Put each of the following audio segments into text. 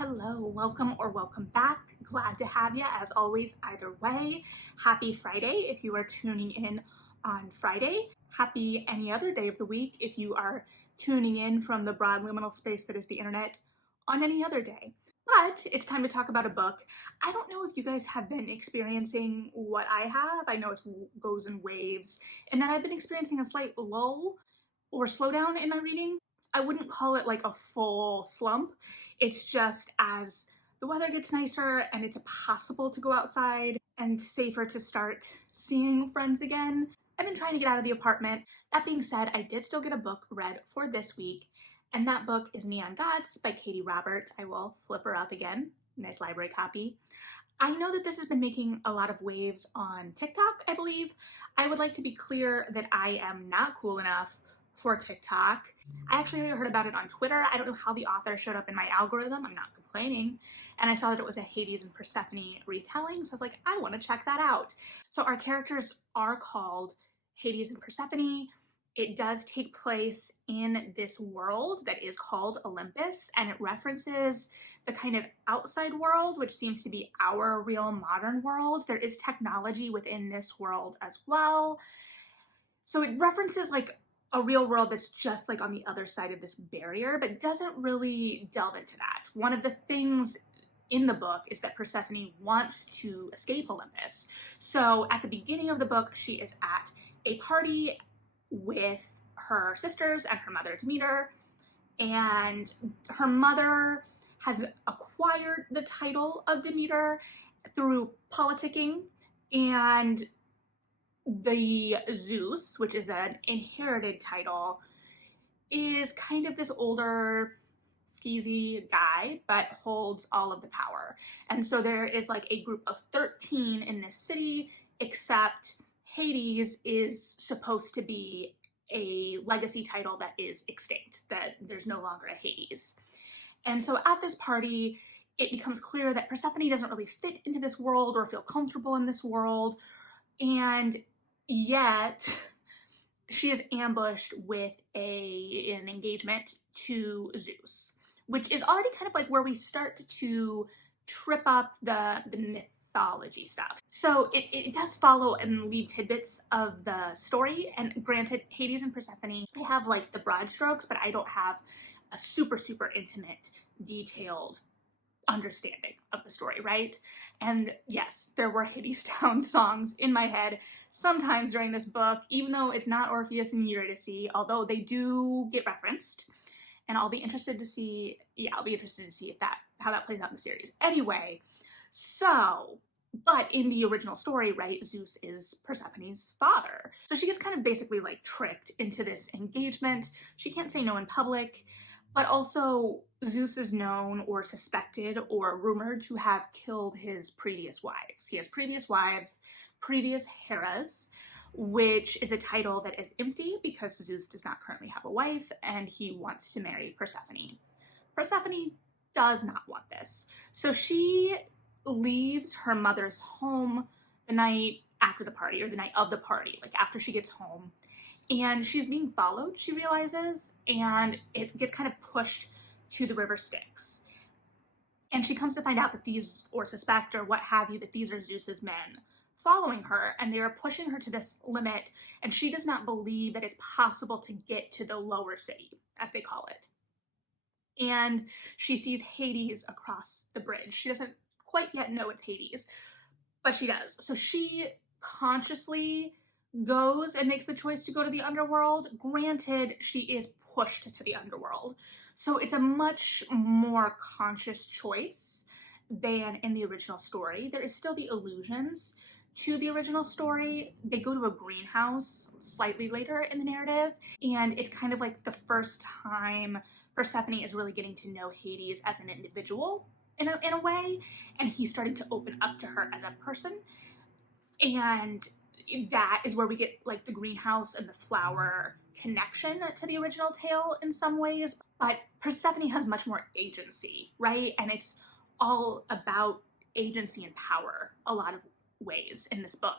Hello, welcome or welcome back. Glad to have you as always, either way. Happy Friday if you are tuning in on Friday. Happy any other day of the week if you are tuning in from the broad liminal space that is the internet on any other day. But it's time to talk about a book. I don't know if you guys have been experiencing what I have. I know it goes in waves, and that I've been experiencing a slight lull or slowdown in my reading. I wouldn't call it like a full slump. It's just as the weather gets nicer and it's possible to go outside and safer to start seeing friends again, I've been trying to get out of the apartment. That being said, I did still get a book read for this week, and that book is Neon Gods by Katee Roberts. I will flip her up again. Nice library copy. I know that this has been making a lot of waves on TikTok, I believe. I would like to be clear that I am not cool enough for TikTok. I actually heard about it on Twitter. I don't know how the author showed up in my algorithm. I'm not complaining. And I saw that it was a Hades and Persephone retelling, so I was like, I want to check that out. So our characters are called Hades and Persephone. It does take place in this world that is called Olympus, and it references the kind of outside world, which seems to be our real modern world. There is technology within this world as well. So it references like a real world that's just like on the other side of this barrier, but doesn't really delve into that. One of the things in the book is that Persephone wants to escape Olympus. So at the beginning of the book, she is at a party with her sisters and her mother Demeter, and her mother has acquired the title of Demeter through politicking, and the Zeus, which is an inherited title, is kind of this older skeezy guy, but holds all of the power. And so there is like a group of 13 in this city, except Hades is supposed to be a legacy title that is extinct, that there's no longer a Hades. And so at this party, it becomes clear that Persephone doesn't really fit into this world or feel comfortable in this world. And yet she is ambushed with an engagement to Zeus, which is already kind of like where we start to trip up the mythology stuff. So it does follow and leave tidbits of the story. And granted, Hades and Persephone, I have like the broad strokes, but I don't have a super intimate, detailed understanding of the story, right? And yes, there were Hadestown songs in my head sometimes during this book, even though it's not Orpheus and Eurydice, although they do get referenced. And I'll be interested to see, if how that plays out in the series. Anyway, but in the original story, right, Zeus is Persephone's father. So she gets kind of basically like tricked into this engagement. She can't say no in public, but also Zeus is known or suspected or rumored to have killed his previous wives. He has previous wives, previous Heras, which is a title that is empty because Zeus does not currently have a wife and he wants to marry Persephone. Persephone does not want this. So she leaves her mother's home the night after the party, or the night of the party, like after she gets home. And she's being followed, she realizes, and it gets kind of pushed to the river Styx. And she comes to find out that these, or suspect, or what have you, that these are Zeus's men following her, and they are pushing her to this limit, and she does not believe that it's possible to get to the lower city, as they call it. And she sees Hades across the bridge. She doesn't quite yet know it's Hades, but she does. So she consciously goes and makes the choice to go to the underworld. Granted, she is pushed to the underworld. So it's a much more conscious choice than in the original story. There is still the allusions to the original story. They go to a greenhouse slightly later in the narrative, and it's kind of like the first time Persephone is really getting to know Hades as an individual in a way, and he's starting to open up to her as a person. And that is where we get like the greenhouse and the flower connection to the original tale in some ways. But Persephone has much more agency, right? And it's all about agency and power a lot of ways in this book.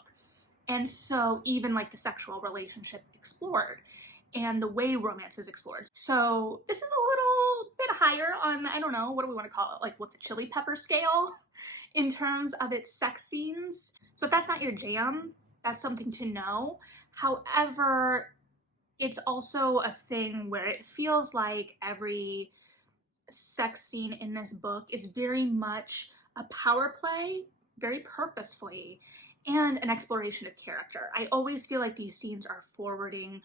And so even like the sexual relationship explored and the way romance is explored. So this is a little bit higher on, I don't know, what do we want to call it? Like what the chili pepper scale in terms of its sex scenes. So if that's not your jam, that's something to know. However, it's also a thing where it feels like every sex scene in this book is very much a power play, very purposefully, and an exploration of character. I always feel like these scenes are forwarding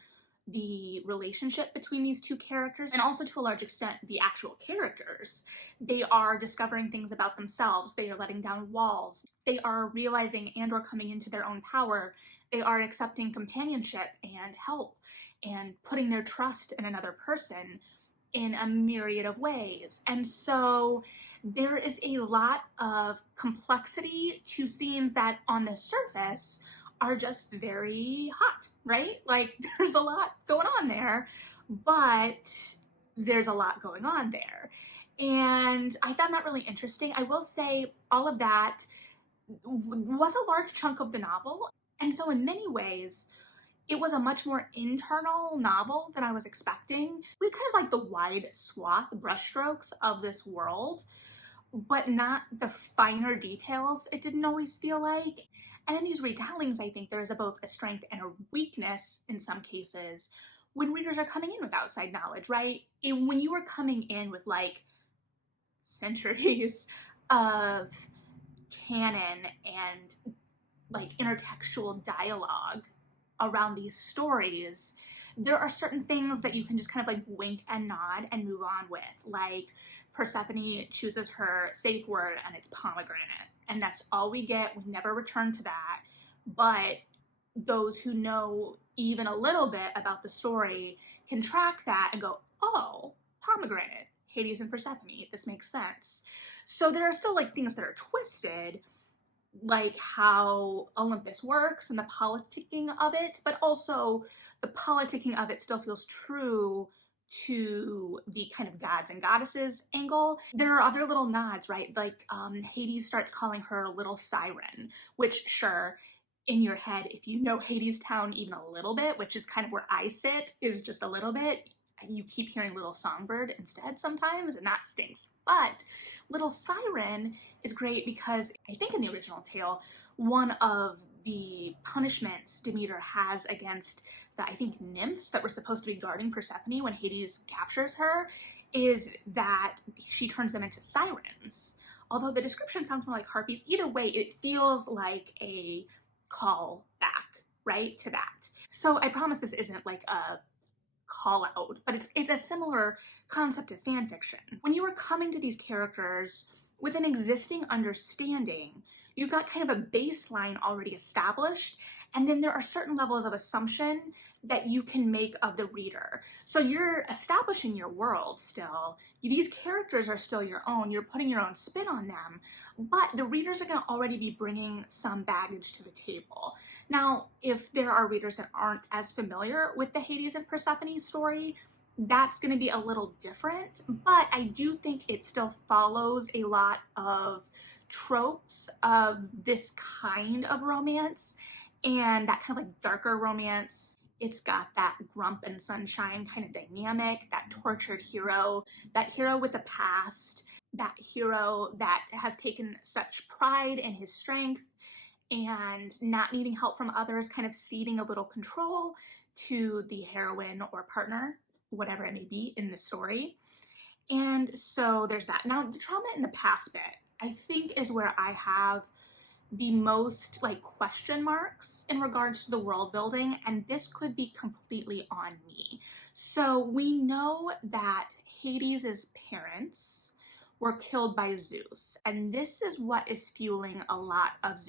the relationship between these two characters, and also to a large extent the actual characters. They are discovering things about themselves, they are letting down walls, they are realizing and or coming into their own power, they are accepting companionship and help and putting their trust in another person in a myriad of ways. And so there is a lot of complexity to scenes that on the surface are just very hot, right? Like there's a lot going on there, but there's a lot going on there. And I found that really interesting. I will say all of that was a large chunk of the novel. And so in many ways, it was a much more internal novel than I was expecting. We kind of like the wide swath brushstrokes of this world, but not the finer details, it didn't always feel like. And in these retellings, I think there's both a strength and a weakness in some cases when readers are coming in with outside knowledge, right? When you are coming in with like centuries of canon and like intertextual dialogue around these stories, there are certain things that you can just kind of like wink and nod and move on with. Like Persephone chooses her safe word and it's pomegranate. And that's all we get. We never return to that. But those who know even a little bit about the story can track that and go, oh, pomegranate, Hades and Persephone, this makes sense. So there are still like things that are twisted, like how Olympus works and the politicking of it, but also the politicking of it still feels true to the kind of gods and goddesses angle. There are other little nods, right? Like Hades starts calling her Little Siren, which sure, in your head, if you know Hadestown even a little bit, which is kind of where I sit, is just a little bit, you keep hearing Little Songbird instead sometimes, and that stinks. But Little Siren is great because I think in the original tale, one of the punishments Demeter has against the, I think, nymphs that were supposed to be guarding Persephone when Hades captures her is that she turns them into sirens. Although the description sounds more like harpies, either way, it feels like a call back, right, to that. So I promise this isn't like a call out, but it's a similar concept of fan fiction. When you are coming to these characters with an existing understanding, you've got kind of a baseline already established, and then there are certain levels of assumption that you can make of the reader. So you're establishing your world still. These characters are still your own. You're putting your own spin on them, but the readers are going to already be bringing some baggage to the table. Now, if there are readers that aren't as familiar with the Hades and Persephone story, that's going to be a little different, but I do think it still follows a lot of tropes of this kind of romance and that kind of like darker romance. It's got that grump and sunshine kind of dynamic, that tortured hero, that hero with a past, that hero that has taken such pride in his strength and not needing help from others, kind of ceding a little control to the heroine or partner, whatever it may be in the story. And so there's that. Now, the trauma in the past bit, I think, is where I have the most like question marks in regards to the world building, and this could be completely on me. So we know that Hades' parents were killed by Zeus, and this is what is fueling a lot of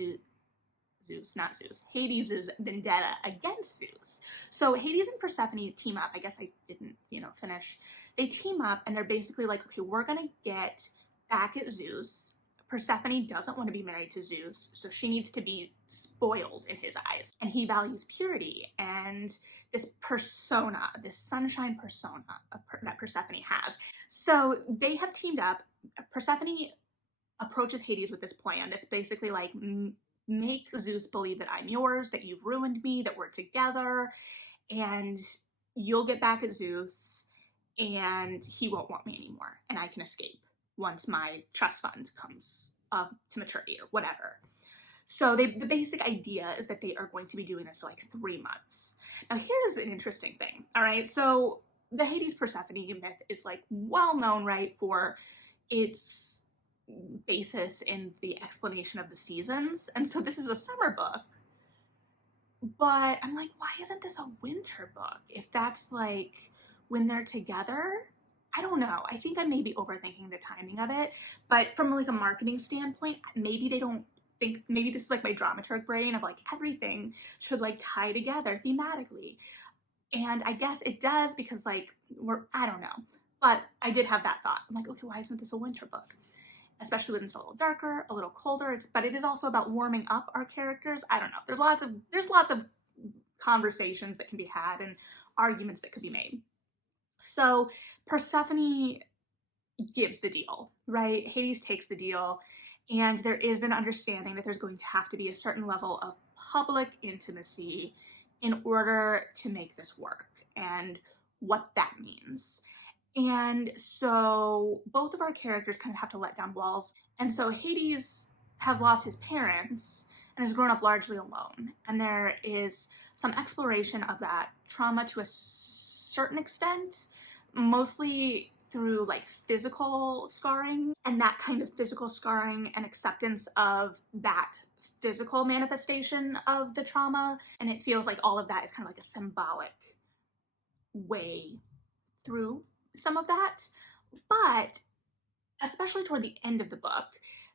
Hades' vendetta against Zeus. So Hades and Persephone team up. I guess I didn't, finish. They team up and they're basically like, okay, we're gonna get back at Zeus. Persephone doesn't want to be married to Zeus, so she needs to be spoiled in his eyes. And he values purity and this persona, this sunshine persona that Persephone has. So they have teamed up. Persephone approaches Hades with this plan that's basically like, make Zeus believe that I'm yours, that you've ruined me, that we're together, and you'll get back at Zeus, and he won't want me anymore, and I can escape once my trust fund comes to maturity or whatever. So the basic idea is that they are going to be doing this for like 3 months. Now here's an interesting thing, all right? So the Hades Persephone myth is like well known, right, for its basis in the explanation of the seasons. And so this is a summer book, but I'm like, why isn't this a winter book? If that's like when they're together, I don't know. I think I may be overthinking the timing of it, but from like a marketing standpoint, maybe they don't think, maybe this is like my dramaturg brain of like everything should like tie together thematically. And I guess it does because like I don't know. But I did have that thought. I'm like, okay, why isn't this a winter book? Especially when it's a little darker, a little colder. But it is also about warming up our characters. I don't know. There's lots of conversations that can be had and arguments that could be made. So Persephone gives the deal, right? Hades takes the deal, and there is an understanding that there's going to have to be a certain level of public intimacy in order to make this work, and what that means. And so both of our characters kind of have to let down walls. And so Hades has lost his parents and has grown up largely alone. And there is some exploration of that trauma to a certain extent, mostly through like physical scarring, and that kind of physical scarring and acceptance of that physical manifestation of the trauma. And it feels like all of that is kind of like a symbolic way through some of that. But especially toward the end of the book,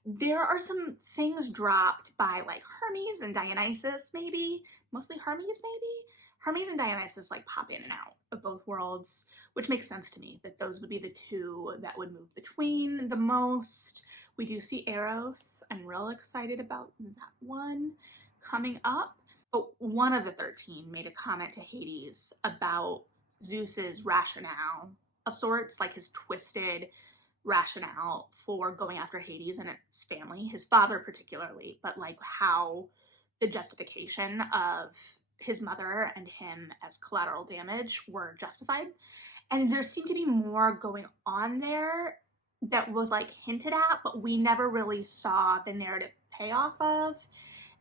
there are some things dropped by like Hermes and Dionysus, maybe mostly Hermes, and Dionysus like pop in and out of both worlds, which makes sense to me that those would be the two that would move between the most. We do see Eros. I'm real excited about that one coming up. But one of the 13 made a comment to Hades about Zeus's rationale of sorts, like his twisted rationale for going after Hades and its family, his father particularly, but like how the justification of his mother and him as collateral damage were justified. And there seemed to be more going on there that was like hinted at, but we never really saw the narrative payoff of.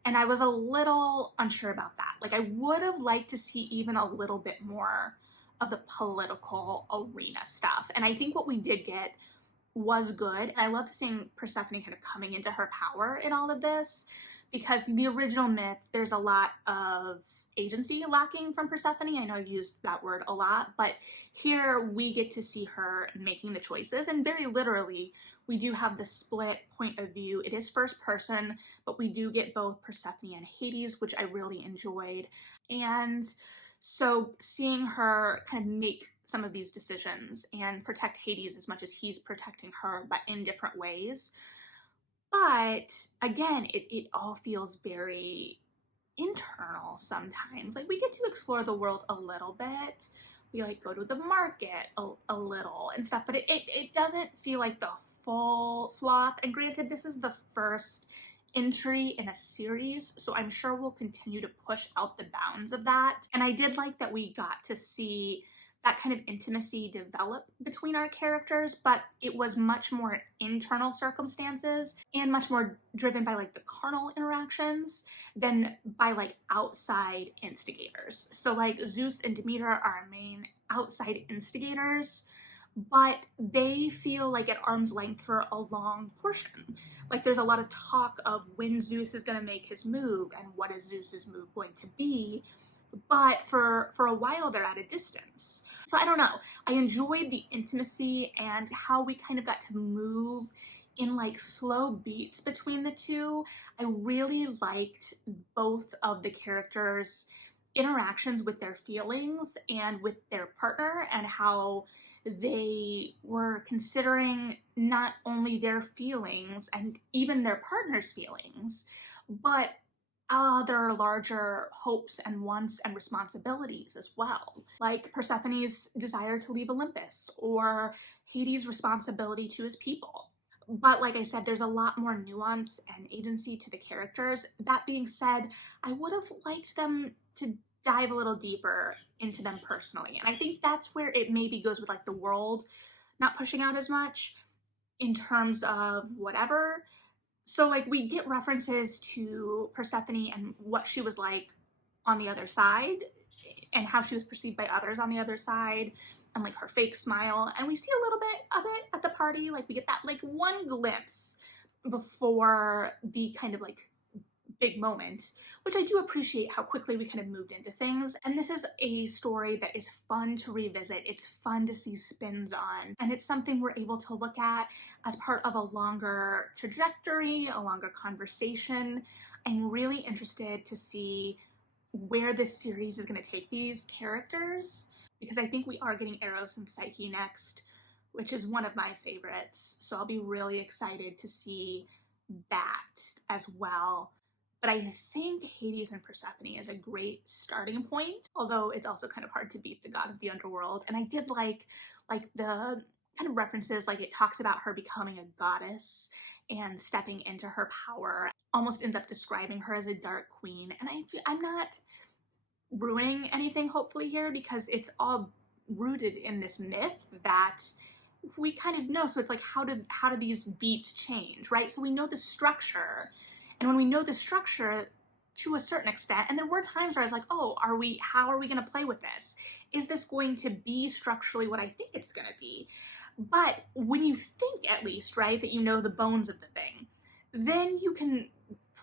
And I was a little unsure about that. Like I would have liked to see even a little bit more of the political arena stuff. And I think what we did get was good. And I loved seeing Persephone kind of coming into her power in all of this, because the original myth, there's a lot of agency lacking from Persephone. I know I've used that word a lot, but here we get to see her making the choices, and very literally we do have the split point of view. It is first person, but we do get both Persephone and Hades, which I really enjoyed. And so seeing her kind of make some of these decisions and protect Hades as much as he's protecting her, but in different ways. But again, it all feels very internal sometimes. Like we get to explore the world a little bit. We like go to the market a little and stuff, but it doesn't feel like the full swath. And granted, this is the first entry in a series, so I'm sure we'll continue to push out the bounds of that. And I did like that we got to see that kind of intimacy develop between our characters, but it was much more internal circumstances and much more driven by like the carnal interactions than by like outside instigators. So like Zeus and Demeter are our main outside instigators, but they feel like at arm's length for a long portion. Like there's a lot of talk of when Zeus is going to make his move and what is Zeus's move going to be, but for a while they're at a distance. So I don't know. I enjoyed the intimacy and how we kind of got to move in like slow beats between the two. I really liked both of the characters' interactions with their feelings and with their partner, and how they were considering not only their feelings and even their partner's feelings, but other larger hopes and wants and responsibilities as well, like Persephone's desire to leave Olympus or Hades' responsibility to his people. But like I said, there's a lot more nuance and agency to the characters. That being said, I would have liked them to dive a little deeper into them personally. And I think that's where it maybe goes with like the world not pushing out as much in terms of whatever. So like we get references to Persephone and what she was like on the other side and how she was perceived by others on the other side and like her fake smile. And we see a little bit of it at the party. Like we get that like one glimpse before the kind of like big moment, which I do appreciate how quickly we kind of moved into things. And this is a story that is fun to revisit. It's fun to see spins on, and it's something we're able to look at as part of a longer trajectory, a longer conversation. I'm really interested to see where this series is going to take these characters, because I think we are getting Eros and Psyche next, which is one of my favorites. So I'll be really excited to see that as well. But I think Hades and Persephone is a great starting point, although it's also kind of hard to beat the god of the underworld. And I did like the kind of references, like it talks about her becoming a goddess and stepping into her power, almost ends up describing her as a dark queen. And I'm not ruining anything hopefully here, because it's all rooted in this myth that we kind of know. So it's like, how do these beats change, right? So we know the structure. And when we know the structure to a certain extent, and there were times where I was like, oh, how are we going to play with this? Is this going to be structurally what I think it's going to be? But when you think, at least, right, that you know the bones of the thing, then you can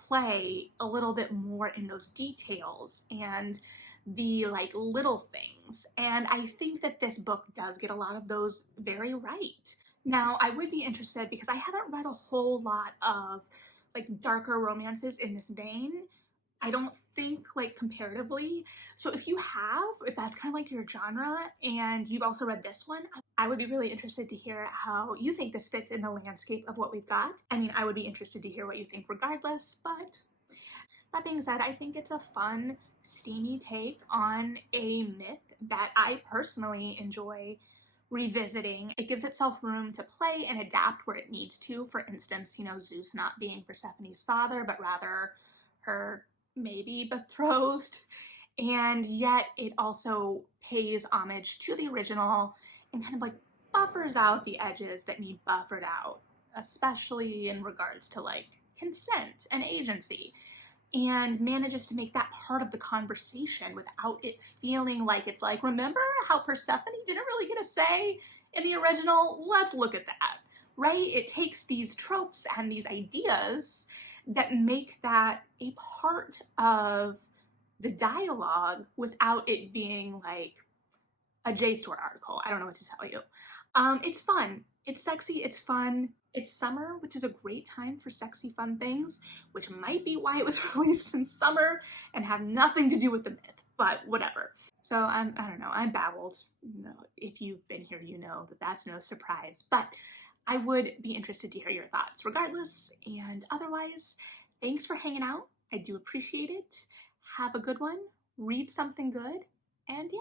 play a little bit more in those details and the like little things. And I think that this book does get a lot of those very right. Now, I would be interested, because I haven't read a whole lot of like darker romances in this vein. I don't think, like, comparatively. So if that's kind of like your genre and you've also read this one, I would be really interested to hear how you think this fits in the landscape of what we've got. I mean, I would be interested to hear what you think regardless, but that being said, I think it's a fun, steamy take on a myth that I personally enjoy revisiting. It gives itself room to play and adapt where it needs to. For instance, Zeus not being Persephone's father, but rather her maybe betrothed. And yet it also pays homage to the original and kind of like buffers out the edges that need buffered out, especially in regards to like consent and agency, and manages to make that part of the conversation without it feeling like it's like, remember how Persephone didn't really get a say in the original? Let's look at that, right? It takes these tropes and these ideas that make that a part of the dialogue without it being like a JSTOR article. I don't know what to tell you. It's fun. It's sexy. It's fun. It's summer, which is a great time for sexy, fun things, which might be why it was released in summer and have nothing to do with the myth, but whatever. So I don't know, I'm babbled. If you've been here, you know that that's no surprise, but I would be interested to hear your thoughts regardless. And otherwise, thanks for hanging out. I do appreciate it. Have a good one. Read something good. And yeah.